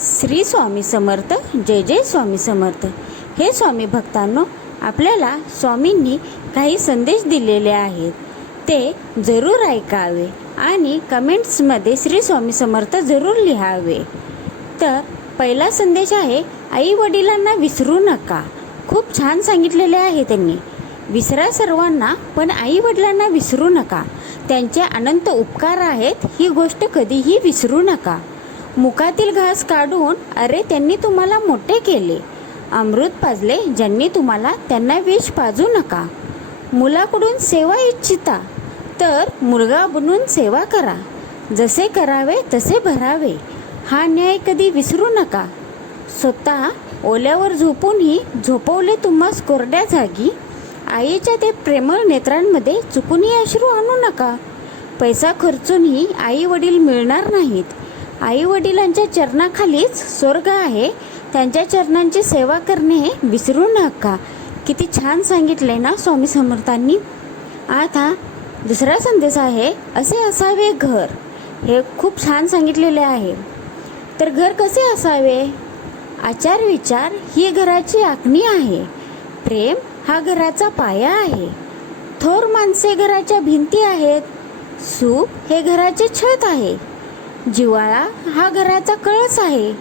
श्री स्वामी समर्थ जय जय स्वामी समर्थ. हे स्वामी भक्तांनो आपल्याला स्वामींनी काही संदेश दिलेले आहेत. ते जरूर ऐकावे आणि कमेंट्समध्ये श्री स्वामी समर्थ जरूर लिहावे. तर पहिला संदेश आहे आई वडिलांना विसरू नका. खूप छान सांगितलेले आहे त्यांनी. विसरा सर्वांना पण आई वडिलांना विसरू नका. त्यांचे अनंत उपकार आहेत ही गोष्ट कधीही विसरू नका. मुखातील घास काढून अरे त्यांनी तुम्हाला मोठे केले. अमृत पाजले ज्यांनी तुम्हाला त्यांना विष पाजू नका. मुलाकडून सेवा इच्छिता तर मुलगा बनून सेवा करा. जसे करावे तसे भरावे. हा न्याय कधी विसरू नका. स्वतः ओल्यावर झोपूनही झोपवले तुम्हास कोरड्या जागी. आईच्या ते प्रेमळ नेत्रांमध्ये चुकूनही अश्रू आणू नका. पैसा खर्चूनही आई वडील मिळणार नाहीत. आई वडिलांच्या चरणाखालीच स्वर्ग आहे. त्यांच्या चरणांची सेवा करणे विसरू नका. किती छान सांगितले ना स्वामी समर्थांनी. आता दुसरा संदेश आहे असे असावे घर. हे खूप छान सांगितलेले आहे. तर घर कसे असावे? आचार विचार ही घराची आखणी आहे. प्रेम हा घराचा पाया आहे. थोर माणसे घराच्या भिंती आहेत. सूप हे घराचे छत आहे. जिवाळा हा घराचा कळस आहे.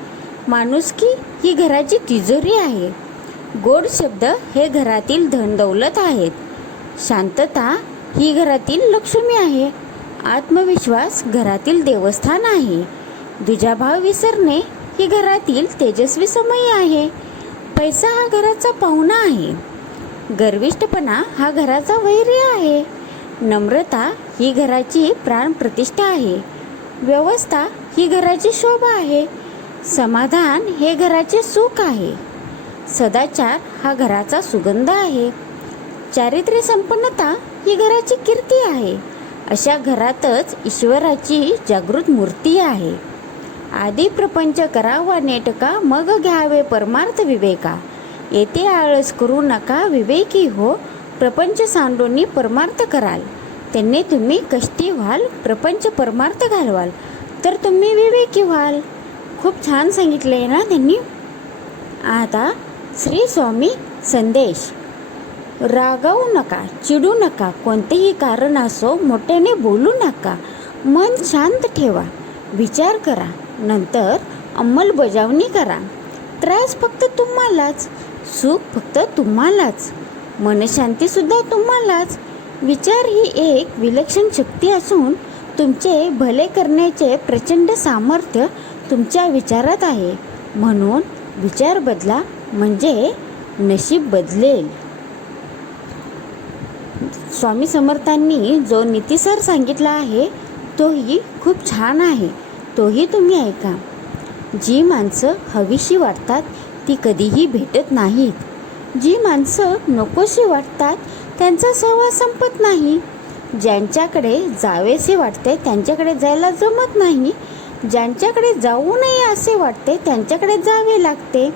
माणुसकी ही घराची तिजोरी आहे. गोड शब्द हे घरातील धनदौलत आहेत. शांतता ही घरातील लक्ष्मी आहे. आत्मविश्वास घरातील देवस्थान आहे. दुजाभाव विसरणे ही घरातील तेजस्वी समय आहे. पैसा हा घराचा पाहुणा आहे. गर्विष्ठपणा हा घराचा वैर्य आहे. नम्रता ही घराची प्राणप्रतिष्ठा आहे. व्यवस्था ही घराची शोभा आहे. समाधान हे घराचे सुख आहे. सदाचार हा घराचा सुगंध आहे. चारित्र्य संपन्नता ही घराची कीर्ती आहे. अशा घरातच ईश्वराची जागृत मूर्ती आहे. आधी प्रपंच करावा नेटका मग घ्यावे परमार्थ विवेका. येथे आळस करू नका विवेकी हो प्रपंच सांडोनी परमार्थ कराल. त्यांनी तुम्ही कष्टी व्हाल प्रपंच परमार्थ घालवाल. तर तुम्ही विवेकी व्हाल. खूप छान सांगितलं आहे ना त्यांनी? आता श्री स्वामी संदेश. रागावू नका चिडू नका कोणतेही कारण असो मोठ्याने बोलू नका. मन शांत ठेवा विचार करा नंतर अंमलबजावणी करा. त्रास फक्त तुम्हालाच सुख फक्त तुम्हालाच. मनशांतीसुद्धा तुम्हालाच. विचार ही एक विलक्षण शक्ती असून तुमचे भले करण्याचे प्रचंड सामर्थ्य तुमच्या विचारात आहे. म्हणून विचार बदला म्हणजे नशीब बदलेल. स्वामी समर्थांनी जो नीतिसार सांगितला आहे तोही खूप छान आहे. तोही तुम्ही ऐका. जी माणसं हवीशी वाटतात ती कधीही भेटत नाहीत. जी माणसं नकोशी वाटतात त्यांचा सेवा संपत नाही. ज्यांच्याकडे जावेसे वाटते त्यांच्याकडे जायला जमत नाही. ज्यांच्याकडे जाऊ नये असे वाटते त्यांच्याकडे जावे लागते.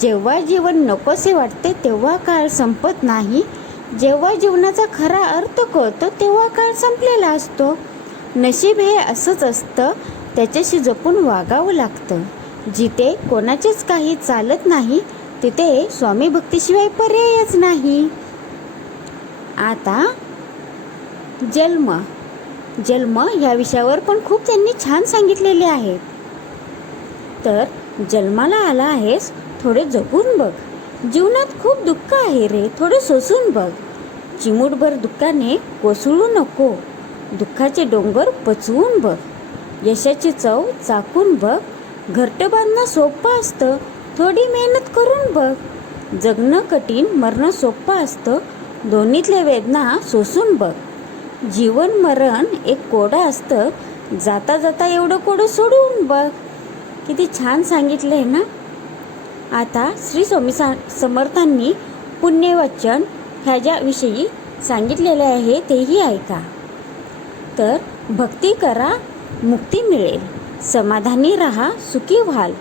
जेव्हा जीवन नकोसे वाटते तेव्हा काळ संपत नाही. जेव्हा जीवनाचा खरा अर्थ कळतो तेव्हा काळ संपलेला असतो. नशीब हे असंच असतं त्याच्याशी जपून वागावं लागतं. जिथे कोणाचेच काही चालत नाही तिथे स्वामी भक्तीशिवाय पर्यायच नाही. आता जन्म. जन्म या विषयावर पण खूप त्यांनी छान सांगितलेले आहे. तर जन्माला आला आहेस थोडे जगून बघ. जीवनात खूप दुःख आहे रे थोडे सोसून बघ. चिमूटभर दुःखाने कोसळू नको. दुःखाचे डोंगर पचवून बघ. यशाची चव चाकून बघ. घरटं बांधणं सोपं असतं थोडी मेहनत करून बघ. जगणं कठीण मरणं सोपं असतं दोन्हीतल्या वेदना सोसून बघ. जीवन मरण एक कोडं असतं. जाता जाता एवढं कोडं सोडून बघ. किती छान सांगितलं आहे ना? आता श्री स्वामी सा समर्थांनी पुण्यवचन ह्याच्याविषयी सांगितलेले आहे तेही ऐका. तर भक्ती करा मुक्ती मिळेल. समाधानी राहा सुखी व्हाल.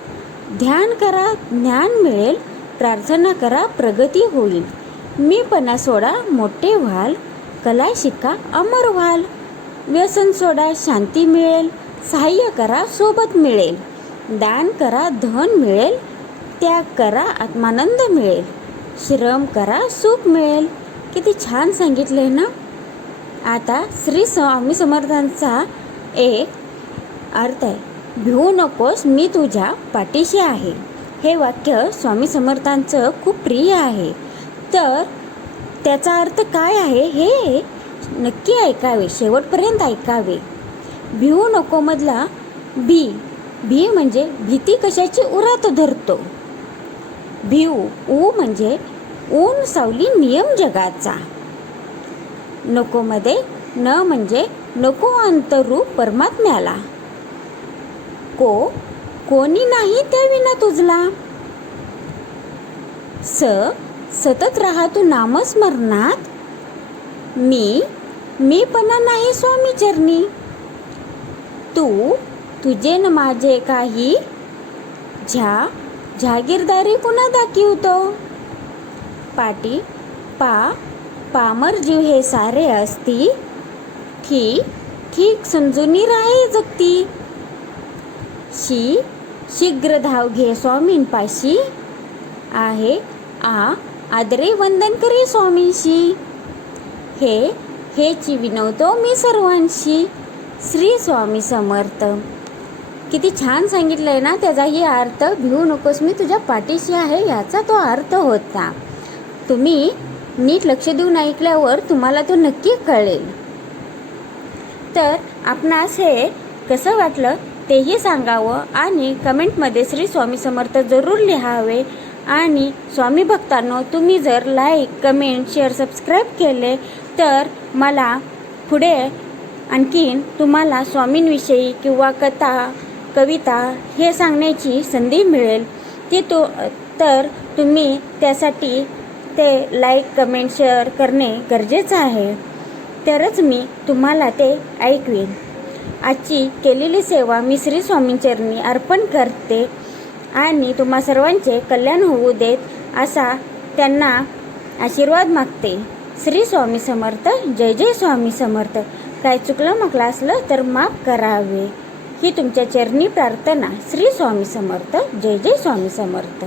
ध्यान करा ज्ञान मिळेल. प्रार्थना करा प्रगती होईल. मीपणा सोडा मोठे व्हाल. कला शिका अमर व्हाल. व्यसन सोडा शांती मिळेल. सहाय्य करा सोबत मिळेल. दान करा धन मिळेल. त्याग करा आत्मानंद मिळेल. श्रम करा सुख मिळेल. किती छान सांगितलंय ना? आता श्री स्वामी समर्थांचा एक अर्थ आहे. भिवू नकोस मी तुझ्या पाठीशी आहे. हे वाक्य स्वामी समर्थांचं खूप प्रिय आहे. तर त्याचा अर्थ काय आहे हे नक्की ऐकावे शेवटपर्यंत ऐकावे. भिवू नकोमधला भी भी म्हणजे भीती कशाची उरात धरतो. भिऊ ऊ म्हणजे ऊन सावली नियम जगाचा. नकोमध्ये न म्हणजे नको अंतरूप परमात्म्याला. को कोणी नाही त्या विना तुझला. स सतत राहा तू नामस्मरणात? मी मी पणा नाही स्वामी चरणी. तू तुझे न माझे काही झा जहागीरदारी कुणा दाखवतो? पाटी पा पामर जीव हे सारे असती ठीक ठीक समजूनी राहे जगती. शी शीघ्र धाव घे स्वामींपाशी. आहे आ आदरे वंदन करे स्वामींशी. हे हेची विनवतो मी सर्वांशी. श्री स्वामी समर्थ. किती छान सांगितलंय ना त्याचाही अर्थ भिवू नकोस मी तुझ्या पाठीशी आहे याचा तो अर्थ होता. तुम्ही नीट लक्ष देऊन ऐकल्यावर तुम्हाला तो नक्की कळेल. तर आपणास हे कसं वाटलं तेही सांगावं आणि कमेंटमध्ये श्री स्वामी समर्थ जरूर लिहावे. आणि स्वामी भक्तांनो तुम्ही जर लाईक कमेंट शेअर सबस्क्राईब केले तर मला पुढे आणखीन तुम्हाला स्वामींविषयी किंवा कथा कविता हे सांगण्याची संधी मिळेल. ती तो तर तुम्ही त्यासाठी ते लाईक कमेंट शेअर करणे गरजेचं आहे. तरच मी तुम्हाला ते ऐकवेन. आजची केलेली सेवा मी श्री स्वामींचरणी अर्पण करते. आणि तुम्हा सर्वांचे कल्याण होऊ देत असा त्यांना आशीर्वाद मागते. श्री स्वामी समर्थ जय जय स्वामी समर्थ. काय चुकलं म्हटलं असलं तर माफ करावे. ही तुमच्या चरणी प्रार्थना. श्री स्वामी समर्थ जय जय स्वामी समर्थ.